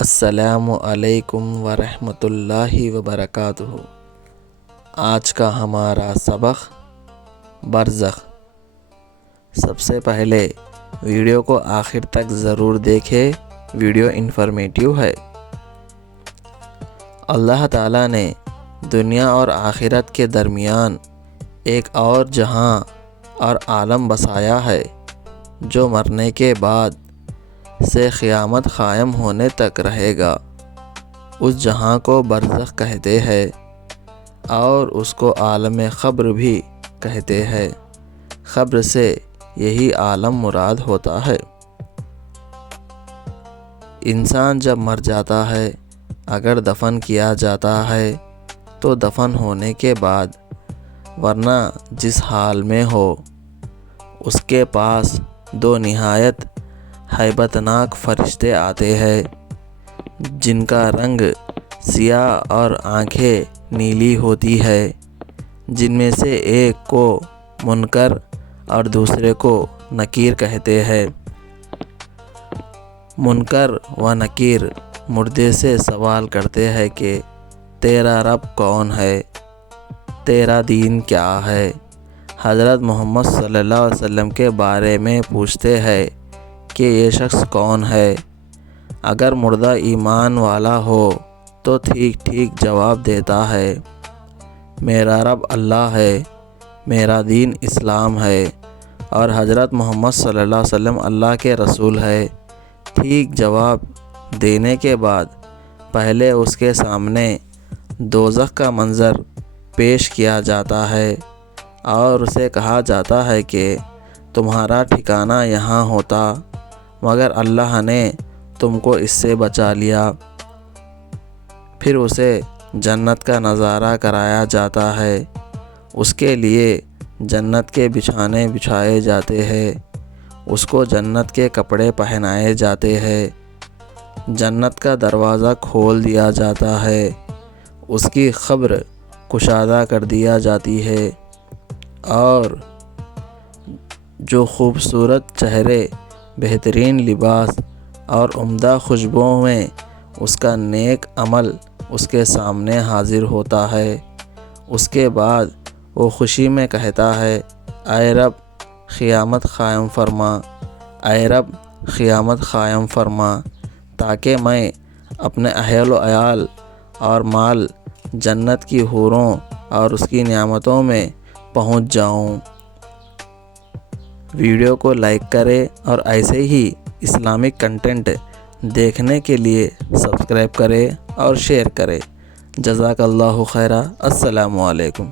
السلام علیکم ورحمۃ اللہ وبرکاتہ۔ آج کا ہمارا سبق برزخ۔ سب سے پہلے ویڈیو کو آخر تک ضرور دیکھیں، ویڈیو انفارمیٹیو ہے۔ اللہ تعالیٰ نے دنیا اور آخرت کے درمیان ایک اور جہاں اور عالم بسایا ہے جو مرنے کے بعد سے قیامت قائم ہونے تک رہے گا۔ اس جہاں کو برزخ کہتے ہیں اور اس کو عالم قبر بھی کہتے ہیں۔ قبر سے یہی عالم مراد ہوتا ہے۔ انسان جب مر جاتا ہے، اگر دفن کیا جاتا ہے تو دفن ہونے کے بعد ورنہ جس حال میں ہو، اس کے پاس دو نہایت ہیبت ناک فرشتے آتے ہیں جن کا رنگ سیاہ اور آنکھیں نیلی ہوتی ہے، جن میں سے ایک کو منکر اور دوسرے کو نکیر کہتے ہیں۔ منکر و نکیر مردے سے سوال کرتے ہیں کہ تیرا رب کون ہے، تیرا دین کیا ہے۔ حضرت محمد صلی اللہ علیہ وسلم کے بارے میں پوچھتے ہیں کہ یہ شخص کون ہے۔ اگر مردہ ایمان والا ہو تو ٹھیک ٹھیک جواب دیتا ہے، میرا رب اللہ ہے، میرا دین اسلام ہے اور حضرت محمد صلی اللہ علیہ وسلم اللہ کے رسول ہے۔ ٹھیک جواب دینے کے بعد پہلے اس کے سامنے دوزخ کا منظر پیش کیا جاتا ہے اور اسے کہا جاتا ہے کہ تمہارا ٹھکانہ یہاں ہوتا، مگر اللہ نے تم کو اس سے بچا لیا۔ پھر اسے جنت کا نظارہ کرایا جاتا ہے، اس کے لیے جنت کے بچھانے بچھائے جاتے ہیں، اس کو جنت کے کپڑے پہنائے جاتے ہیں، جنت کا دروازہ کھول دیا جاتا ہے، اس کی قبر کشادہ کر دیا جاتی ہے اور جو خوبصورت چہرے، بہترین لباس اور عمدہ خوشبوؤں میں اس کا نیک عمل اس کے سامنے حاضر ہوتا ہے، اس کے بعد وہ خوشی میں کہتا ہے، اے رب قیامت قائم فرما، اے رب قیامت قائم فرما، تاکہ میں اپنے اہل و عیال اور مال جنت کی حوروں اور اس کی نعمتوں میں پہنچ جاؤں۔ ویڈیو کو لائک کریں اور ایسے ہی اسلامک کنٹینٹ دیکھنے کے لیے سبسکرائب کریں اور شیئر کریں۔ جزاک اللہ خیرہ۔ السلام علیکم۔